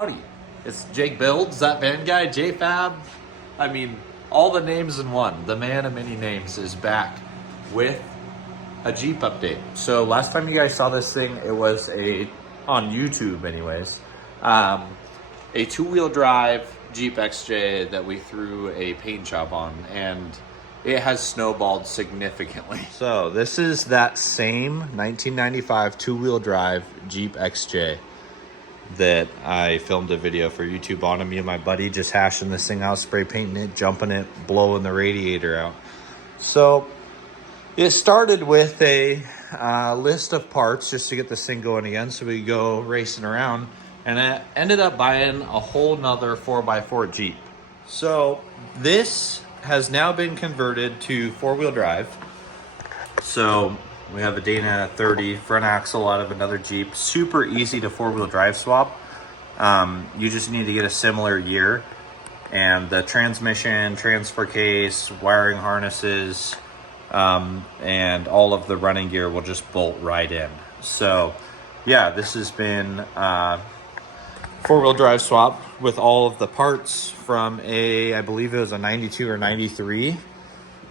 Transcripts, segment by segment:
Howdy, it's Jake Builds, that van guy, JFab. I mean, all the names in one. The man of many names is back with a Jeep update. So last time you guys saw this thing, it was on YouTube anyways, a two-wheel drive Jeep XJ that we threw a paint job on, and it has snowballed significantly. So this is that same 1995 two-wheel drive Jeep XJ that I filmed a video for YouTube on. Me and my buddy just hashing this thing out, spray painting it, jumping it, blowing the radiator out. So it started with a list of parts just to get this thing going again so we could go racing around, and I ended up buying a whole nother 4x4 Jeep. So this has now been converted to four-wheel drive. So we have a Dana 30 front axle out of another Jeep. Super easy to four-wheel drive swap. You just need to get a similar year, and the transmission, transfer case, wiring harnesses, and all of the running gear will just bolt right in. So yeah, this has been four-wheel drive swap with all of the parts from I believe it was a 92 or 93.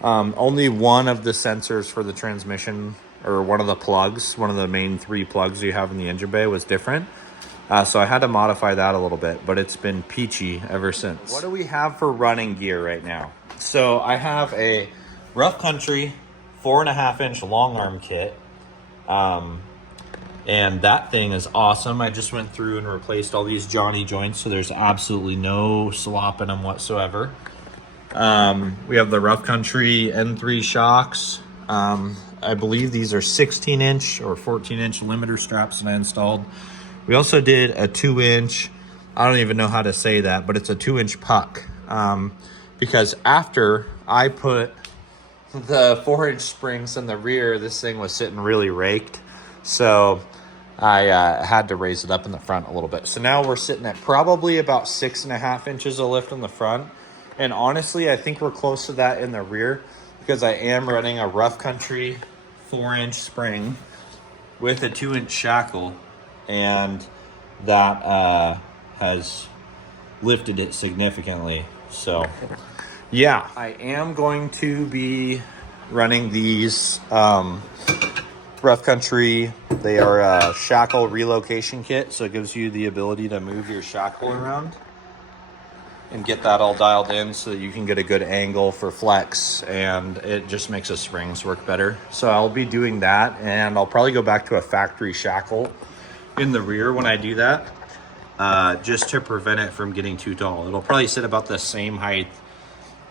Only one of the sensors for the transmission, or one of the plugs, one of the main three plugs you have in the engine bay, was different. So I had to modify that a little bit, but it's been peachy ever since. What do we have for running gear right now? So I have a Rough Country 4.5-inch long arm kit. And that thing is awesome. I just went through and replaced all these Johnny joints, so there's absolutely no slop in them whatsoever. We have the Rough Country N3 shocks. I believe these are 16-inch or 14-inch limiter straps that I installed. We also did a 2-inch, I don't even know how to say that, but it's a 2-inch puck. Because after I put the 4-inch springs in the rear, this thing was sitting really raked. So I had to raise it up in the front a little bit. So now we're sitting at probably about 6.5 inches of lift in the front. And honestly, I think we're close to that in the rear, because I am running a Rough Country 4-inch spring with a 2-inch shackle, and that has lifted it significantly. So yeah, I am going to be running these Rough Country. They are a shackle relocation kit, so it gives you the ability to move your shackle around and get that all dialed in so that you can get a good angle for flex, and it just makes the springs work better. So I'll be doing that, and I'll probably go back to a factory shackle in the rear when I do that, just to prevent it from getting too tall. It'll probably sit about the same height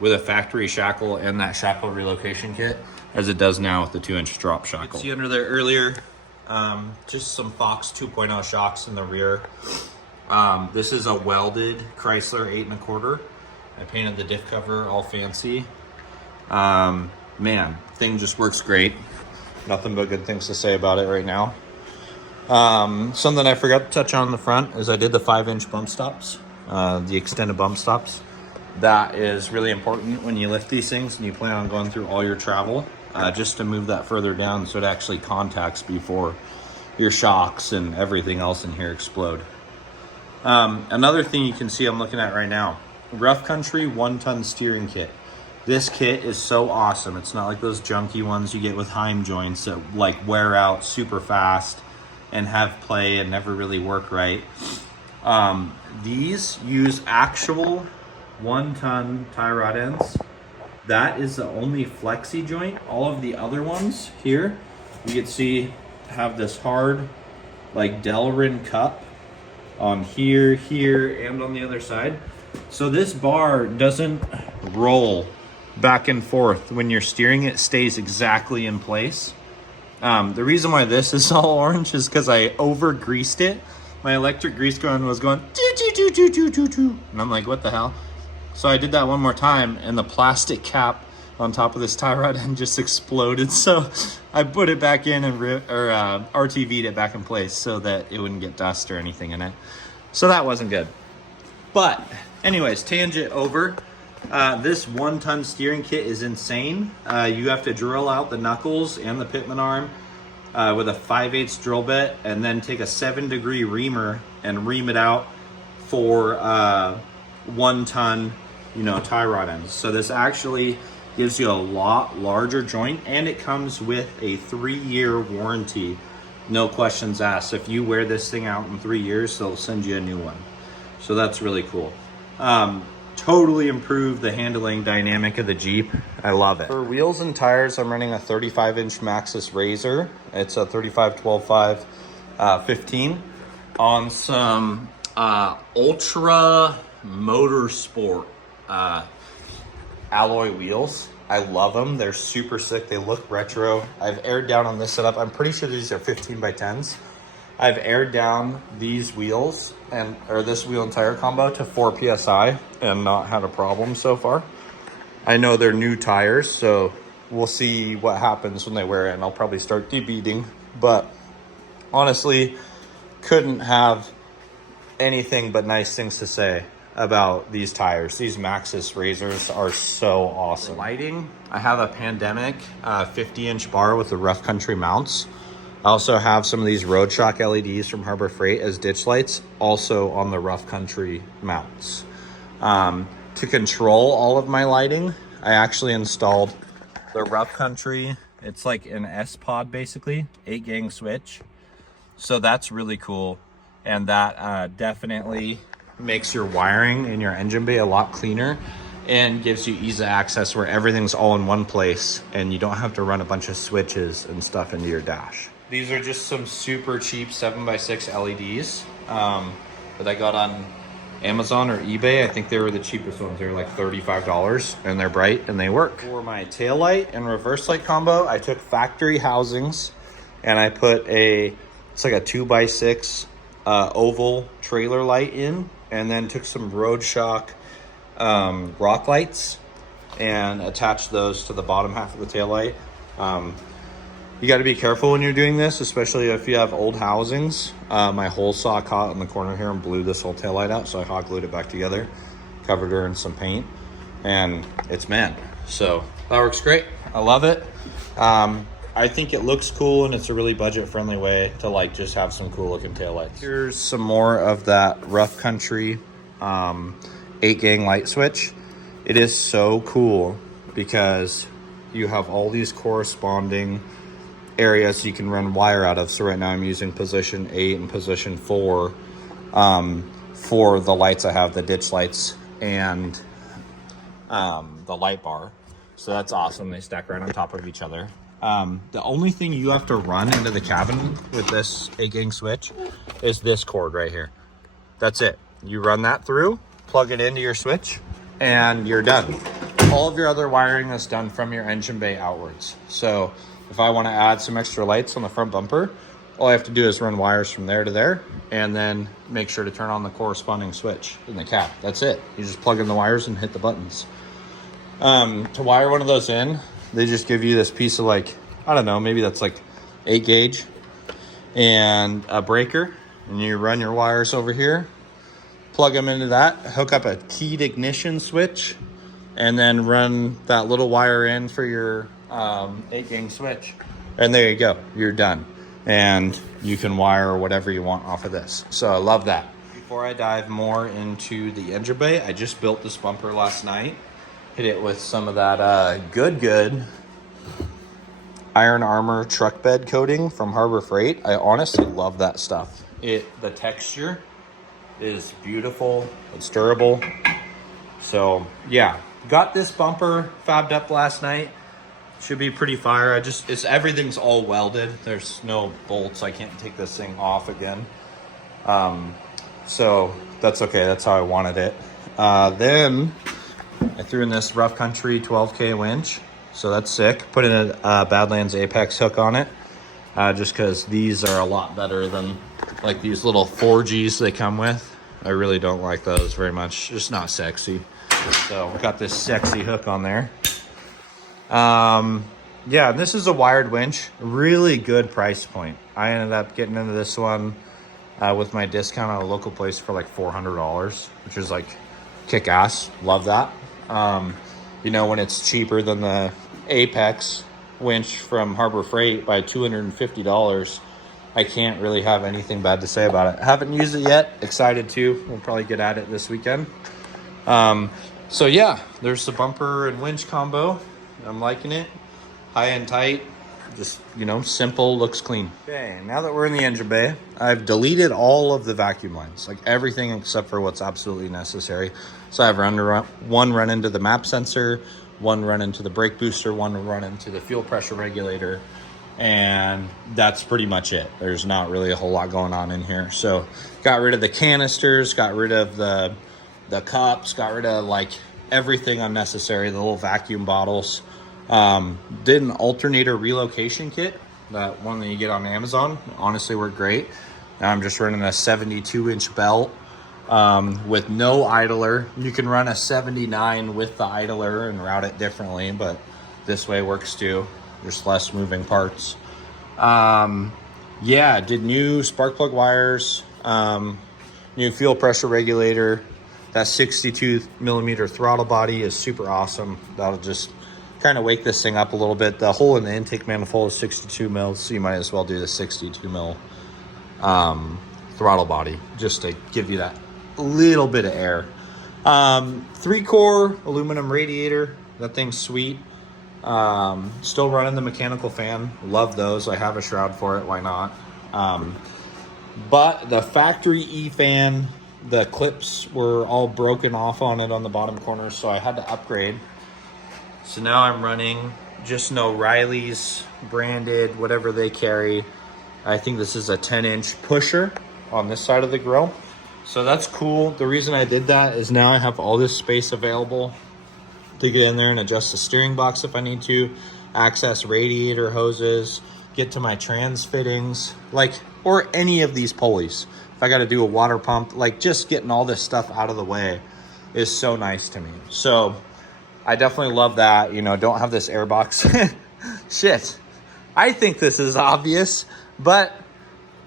with a factory shackle and that shackle relocation kit as it does now with the 2-inch drop shackle. You can see under there earlier, just some Fox 2.0 shocks in the rear. This is a welded Chrysler 8.25. I painted the diff cover all fancy. Man, thing just works great. Nothing but good things to say about it right now. Something I forgot to touch on the front is I did the 5-inch bump stops, the extended bump stops. That is really important when you lift these things and you plan on going through all your travel, just to move that further down so it actually contacts before your shocks and everything else in here explode. Another thing you can see I'm looking at right now, Rough Country 1-ton steering kit. This kit is so awesome. It's not like those junky ones you get with Heim joints that like wear out super fast and have play and never really work right. These use actual 1-ton tie rod ends. That is the only flexi joint. All of the other ones here, you can see have this hard like Delrin cup on here, and on the other side. So this bar doesn't roll back and forth when you're steering. It stays exactly in place. The reason why this is all orange is because I over greased it. My electric grease gun was going and I'm like, what the hell? So I did that one more time, and the plastic cap on top of this tie rod end just exploded. So I put it back in and RTV'd it back in place so that it wouldn't get dust or anything in it. So that wasn't good. But anyways, tangent over. This 1-ton steering kit is insane. You have to drill out the knuckles and the pitman arm with a 5/8 drill bit, and then take a 7-degree reamer and ream it out for 1 ton, you know, tie rod ends. So this actually gives you a lot larger joint, and it comes with a 3-year warranty. No questions asked. If you wear this thing out in 3 years, they'll send you a new one. So that's really cool. Totally improved the handling dynamic of the Jeep. I love it. For wheels and tires, I'm running a 35-inch Maxxis Razor. It's a 35-12-5-15 on some Ultra Motorsport alloy wheels. I love them. They're super sick. They look retro. I've aired down on this setup. I'm pretty sure these are 15x10s. I've aired down these wheels or this wheel and tire combo to 4 PSI and not had a problem so far. I know they're new tires, so we'll see what happens when they wear it, and I'll probably start debeading. But honestly, couldn't have anything but nice things to say about these tires. These Maxxis Razors are so awesome. For lighting, I have a Pandemic 50-inch bar with the Rough Country mounts. I also have some of these Road Shock LEDs from Harbor Freight as ditch lights, also on the Rough Country mounts. To control all of my lighting, I actually installed the Rough Country. It's like an S-Pod basically, 8-gang switch. So that's really cool. And that definitely makes your wiring in your engine bay a lot cleaner and gives you ease of access where everything's all in one place and you don't have to run a bunch of switches and stuff into your dash. These are just some super cheap 7x6 LEDs that I got on Amazon or eBay. I think they were the cheapest ones. They were like $35 and they're bright and they work. For my tail light and reverse light combo, I took factory housings and I put it's like a 2x6 oval trailer light in, and then took some Road Shock rock lights and attached those to the bottom half of the tail light. You got to be careful when you're doing this, especially if you have old housings. My hole saw caught in the corner here and blew this whole tail light out, so I hot glued it back together, covered her in some paint, and it's man. So that works great. I love it. I think it looks cool, and it's a really budget-friendly way to like just have some cool-looking taillights. Here's some more of that Rough Country 8-gang light switch. It is so cool because you have all these corresponding areas you can run wire out of. So right now I'm using position 8 and position 4 for the lights I have, the ditch lights and the light bar. So that's awesome. They stack right on top of each other. The only thing you have to run into the cabin with this 8-gang switch is this cord right here. That's it. You run that through, plug it into your switch, and you're done. All of your other wiring is done from your engine bay outwards. So if I want to add some extra lights on the front bumper, all I have to do is run wires from there to there and then make sure to turn on the corresponding switch in the cab. That's it. You just plug in the wires and hit the buttons. To wire one of those in, they just give you this piece of like, I don't know, maybe that's like 8 gauge and a breaker, and you run your wires over here, plug them into that, hook up a keyed ignition switch, and then run that little wire in for your 8-gang switch. And there you go, you're done. And you can wire whatever you want off of this. So I love that. Before I dive more into the engine bay, I just built this bumper last night. Hit it with some of that good Iron Armor truck bed coating from Harbor Freight. I honestly love that stuff. The texture is beautiful. It's durable. So yeah, got this bumper fabbed up last night. Should be pretty fire. Everything's all welded. There's no bolts. I can't take this thing off again. So that's okay. That's how I wanted it. Then I threw in this Rough Country 12K winch. So that's sick. Put in a Badlands Apex hook on it. Just because these are a lot better than like these little 4Gs they come with. I really don't like those very much. Just not sexy. So got this sexy hook on there. Yeah, this is a wired winch. Really good price point. I ended up getting into this one with my discount at a local place for like $400, which is like kick ass. Love that. You know, when it's cheaper than the Apex winch from Harbor Freight by $250, I can't really have anything bad to say about it. Haven't used it yet. Excited to. We'll probably get at it this weekend. So yeah, there's the bumper and winch combo. I'm liking it. High and tight. Just, you know, simple, looks clean. Okay, now that we're in the engine bay, I've deleted all of the vacuum lines, like everything except for what's absolutely necessary. So I've one run into the map sensor, one run into the brake booster, one run into the fuel pressure regulator, and that's pretty much it. There's not really a whole lot going on in here. So got rid of the canisters, got rid of the cups, got rid of like everything unnecessary, the little vacuum bottles. Did an alternator relocation kit, that one that you get on Amazon. Honestly worked great. Now I'm just running a 72-inch belt with no idler. You can run a 79 with the idler and route it differently, but this way works too. There's less moving parts. Yeah, did new spark plug wires, new fuel pressure regulator. That 62 millimeter throttle body is super awesome. That'll just kind of wake this thing up a little bit. The hole in the intake manifold is 62 mils, so you might as well do the 62 mil throttle body just to give you that little bit of air. 3-core aluminum radiator. That thing's sweet. Still running the mechanical fan. Love those. I have a shroud for it. Why not? But the factory E-fan, the clips were all broken off on it on the bottom corner, so I had to upgrade. So now I'm running just no Riley's branded, whatever they carry. I think this is a 10-inch pusher on this side of the grill. So that's cool. The reason I did that is now I have all this space available to get in there and adjust the steering box if I need to, access radiator hoses, get to my trans fittings, like, or any of these pulleys. If I got to do a water pump, like just getting all this stuff out of the way is so nice to me. So I definitely love that. You know, don't have this air box. Shit. I think this is obvious, but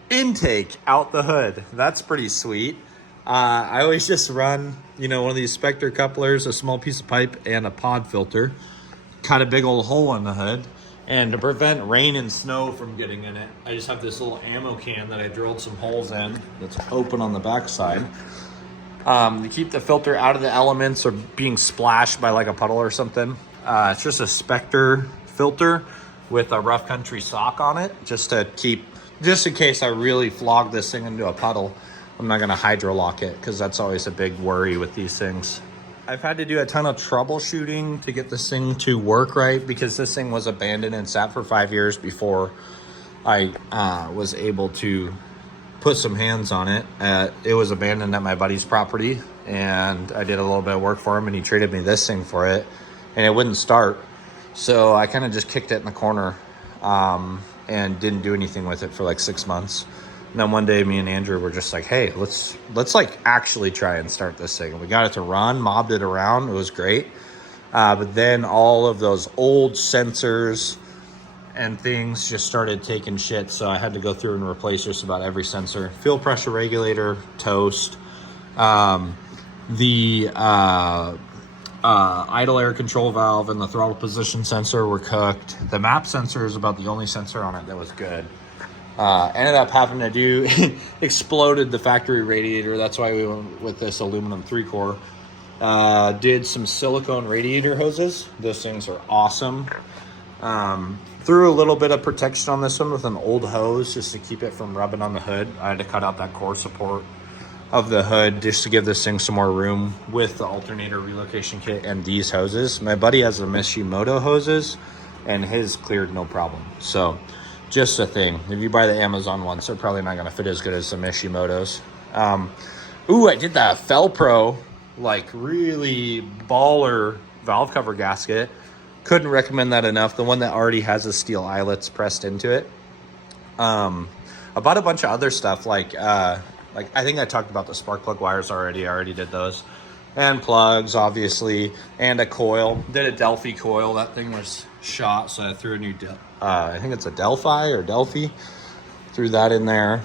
intake out the hood. That's pretty sweet. I always just run, you know, one of these Spectre couplers, a small piece of pipe, and a pod filter. Cut a big old hole in the hood. And to prevent rain and snow from getting in it, I just have this little ammo can that I drilled some holes in that's open on the backside. To keep the filter out of the elements or being splashed by like a puddle or something. It's just a Spectre filter with a rough country sock on it, just in case I really flog this thing into a puddle. I'm not gonna hydrolock it because that's always a big worry with these things. I've had to do a ton of troubleshooting to get this thing to work right because this thing was abandoned and sat for 5 years before I was able to put some hands on it. It was abandoned at my buddy's property, and I did a little bit of work for him, and he traded me this thing for it, and it wouldn't start. So I kind of just kicked it in the corner and didn't do anything with it for like 6 months. And then one day me and Andrew were just like, hey, let's like actually try and start this thing. And we got it to run, mobbed it around. It was great. But then all of those old sensors and things just started taking shit. So I had to go through and replace just about every sensor. Fuel pressure regulator, toast. The idle air control valve and the throttle position sensor were cooked. The map sensor is about the only sensor on it that was good. Ended up having to do, exploded the factory radiator. That's why we went with this aluminum 3-core. Did some silicone radiator hoses. Those things are awesome. Threw a little bit of protection on this one with an old hose just to keep it from rubbing on the hood. I had to cut out that core support of the hood just to give this thing some more room with the alternator relocation kit and these hoses. My buddy has the Mishimoto hoses and his cleared no problem. So just a thing. If you buy the Amazon ones, they're probably not going to fit as good as the Mishimoto's. Ooh, I did that Felpro, like really baller valve cover gasket. Couldn't recommend that enough. The one that already has the steel eyelets pressed into it. I bought a bunch of other stuff like I think I talked about the spark plug wires already. I already did those. And plugs, obviously, and a coil. Did a Delphi coil. That thing was shot, so I threw a new, I think it's a Delphi or Delphi. Threw that in there.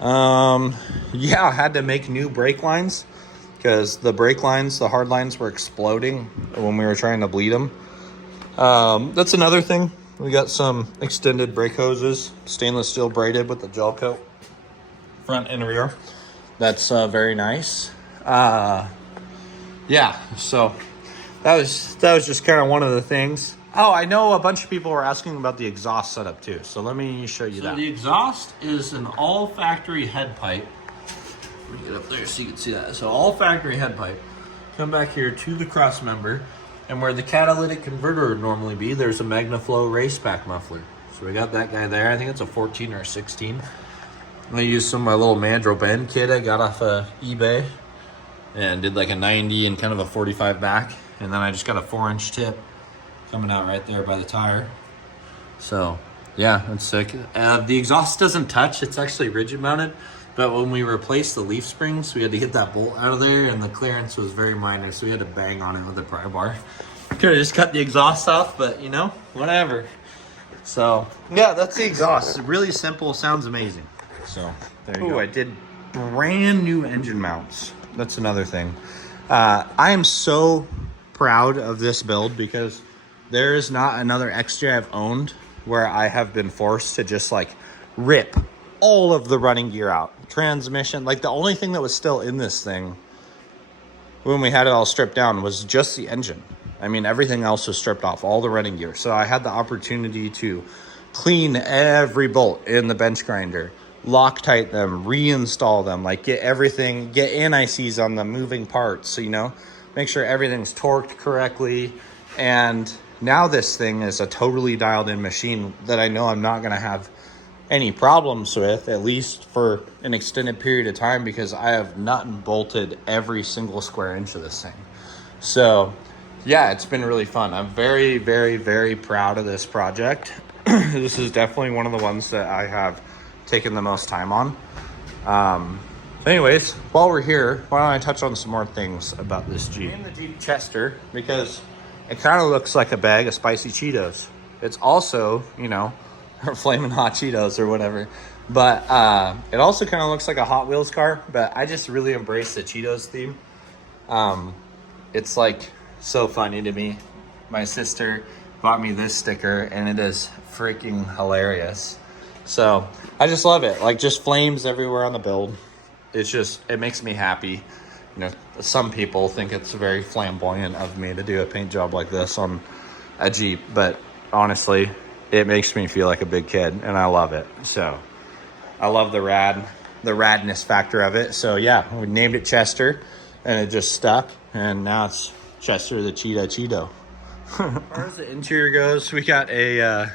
Yeah, I had to make new brake lines because the brake lines, the hard lines were exploding when we were trying to bleed them. That's another thing. We got some extended brake hoses, stainless steel braided with the gel coat, front and rear. That's very nice. Yeah, so that was just kind of one of the things. Oh, I know a bunch of people were asking about the exhaust setup too, so let me show you that. The exhaust is an all factory head pipe. Let me get up there so you can see that. So all factory head pipe. Come back here to the cross member, and where the catalytic converter would normally be, there's a MagnaFlow raceback muffler. So we got that guy there. I think it's a 14 or a 16. I used some of my little Mandro Bend kit I got off of eBay and did like a 90 and kind of a 45 back. And then I just got a 4-inch tip coming out right there by the tire. So yeah, that's sick. The exhaust doesn't touch. It's actually rigid mounted. But when we replaced the leaf springs, we had to get that bolt out of there, and the clearance was very minor, so we had to bang on it with a pry bar. Could have just cut the exhaust off, but you know, whatever. So yeah, that's the exhaust. It's really simple, sounds amazing. So there you go. I did brand new engine mounts. That's another thing. I am so proud of this build because there is not another XJ I've owned where I have been forced to just like rip all of the running gear out. Transmission, like the only thing that was still in this thing when we had it all stripped down was just the engine. I mean, everything else was stripped off, all the running gear. So I had the opportunity to clean every bolt in the bench grinder, Loctite them, reinstall them, like get everything, get anti-seize on the moving parts, so, you know, make sure everything's torqued correctly. And now this thing is a totally dialed in machine that I know I'm not going to have any problems with, at least for an extended period of time, because I have nut and bolted every single square inch of this thing. So yeah, it's been really fun. I'm very, very, very proud of this project. This is definitely one of the ones that I have taken the most time on. Anyways, while we're here, why don't I touch on some more things about this Jeep. I'm in the Jeep Chester because it kind of looks like a bag of spicy Cheetos. It's also, you know, or flaming hot Cheetos or whatever, but it also kind of looks like a Hot Wheels car. But I just really embrace the Cheetos theme. It's like so funny to me. My sister bought me this sticker and it is freaking hilarious. So I just love it. Like, just flames everywhere on the build. It's just, it makes me happy. You know, some people think it's very flamboyant of me to do a paint job like this on a Jeep, but honestly, it makes me feel like a big kid, and I love it. So I love the radness factor of it. So yeah, we named it Chester, and it just stuck, and now it's Chester the Cheeto. As far as the interior goes, we got a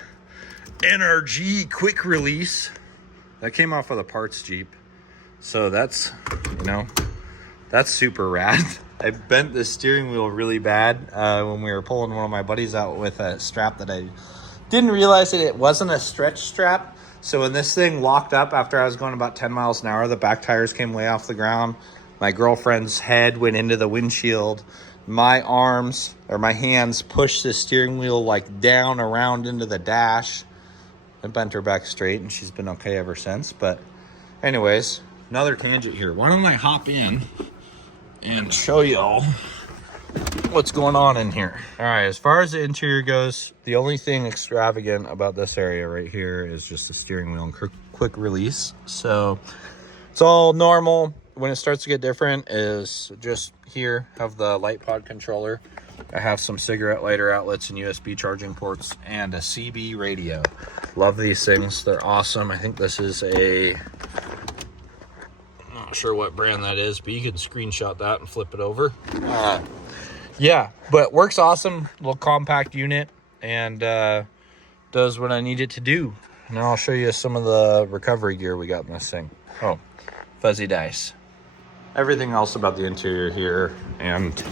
NRG quick release that came off of the parts Jeep. So that's, you know, that's super rad. I bent the steering wheel really bad when we were pulling one of my buddies out with a strap that I didn't realize that it wasn't a stretch strap. So when this thing locked up after I was going about 10 miles an hour, the back tires came way off the ground. My girlfriend's head went into the windshield. My arms, or my hands, pushed the steering wheel like down around into the dash. I bent her back straight, and she's been okay ever since. But anyways, another tangent here. Why don't I hop in and show y'all what's going on in here. All right, as far as the interior goes, the only thing extravagant about this area right here is just the steering wheel and quick release. So it's all normal. When it starts to get different is just here, have the light pod controller. I have some cigarette lighter outlets and USB charging ports and a CB radio. Love these things. They're awesome. I think this is a, I'm not sure what brand that is, but you can screenshot that and flip it over. Yeah, but works awesome. Little compact unit, and does what I need it to do. Now I'll show you some of the recovery gear we got in this thing. Oh, fuzzy dice. Everything else about the interior here and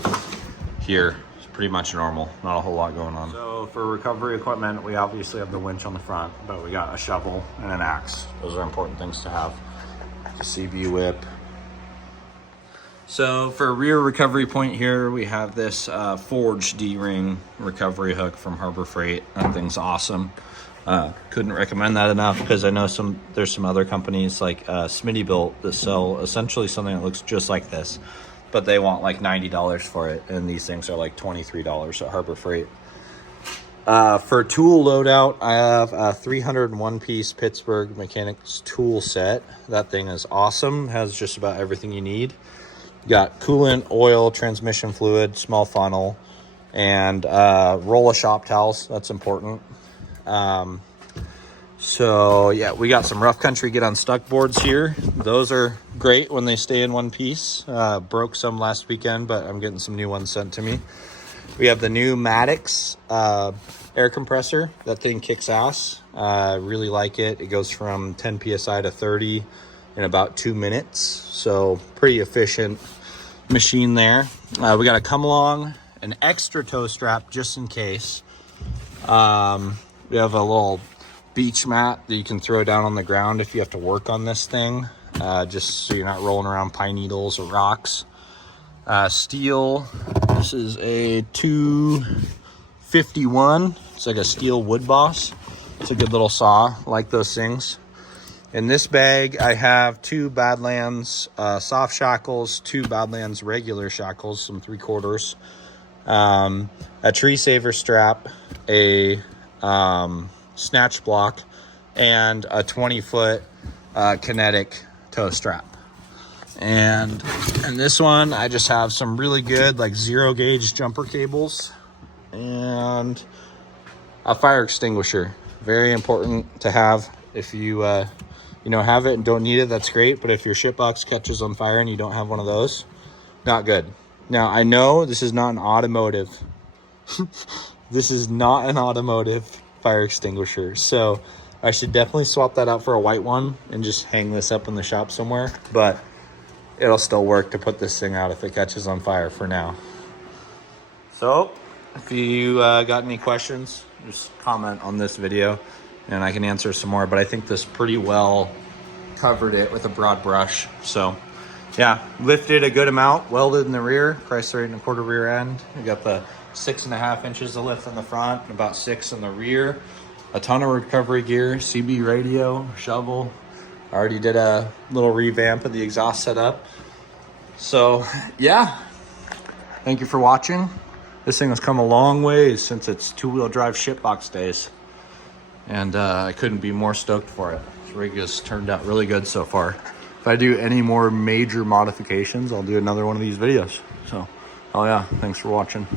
here is pretty much normal. Not a whole lot going on. So for recovery equipment, we obviously have the winch on the front, but we got a shovel and an axe. Those are important things to have. The CB whip. So for rear recovery point here, we have this forged D-ring recovery hook from Harbor Freight. That thing's awesome. Couldn't recommend that enough, because I know there's some other companies like Smitty Built that sell essentially something that looks just like this, but they want like $90 for it, and these things are like $23 at Harbor Freight. For tool loadout, I have a 301 piece Pittsburgh Mechanics tool set. That thing is awesome. Has just about everything you need. Got coolant, oil, transmission fluid, small funnel, and roll of shop towels. That's important. So yeah, we got some rough country get unstuck boards here. Those are great when they stay in one piece. Broke some last weekend, but I'm getting some new ones sent to me. We have the new Maddox air compressor. That thing kicks ass. Really like it. It goes from 10 psi to 30 in about 2 minutes. So pretty efficient machine there. We got a come along, an extra toe strap just in case. We have a little beach mat that you can throw down on the ground if you have to work on this thing, just so you're not rolling around pine needles or rocks. Steel, this is a 251. It's like a steel wood boss. It's a good little saw. I like those things. In this bag I have 2 Badlands soft shackles, 2 Badlands regular shackles, some 3/4, a tree saver strap, a snatch block, and a 20-foot kinetic toe strap. And in this one I just have some really good like 0 gauge jumper cables and a fire extinguisher. Very important to have. If you have it and don't need it, that's great, but if your shit box catches on fire and you don't have one of those, not good. Now I know this is not an automotive this is not an automotive fire extinguisher, so I should definitely swap that out for a white one and just hang this up in the shop somewhere, but it'll still work to put this thing out if it catches on fire for now. So if you got any questions, just comment on this video and I can answer some more, but I think this pretty well covered it with a broad brush. So yeah, lifted a good amount, welded in the rear, Chrysler 8 1/4 rear end. We got the 6.5 inches of lift in the front, about 6 in the rear. A ton of recovery gear, CB radio, shovel. I already did a little revamp of the exhaust setup. So yeah, thank you for watching. This thing has come a long ways since its 2-wheel drive shitbox days. And I couldn't be more stoked for it. This rig has turned out really good so far. If I do any more major modifications, I'll do another one of these videos. So, oh yeah, thanks for watching.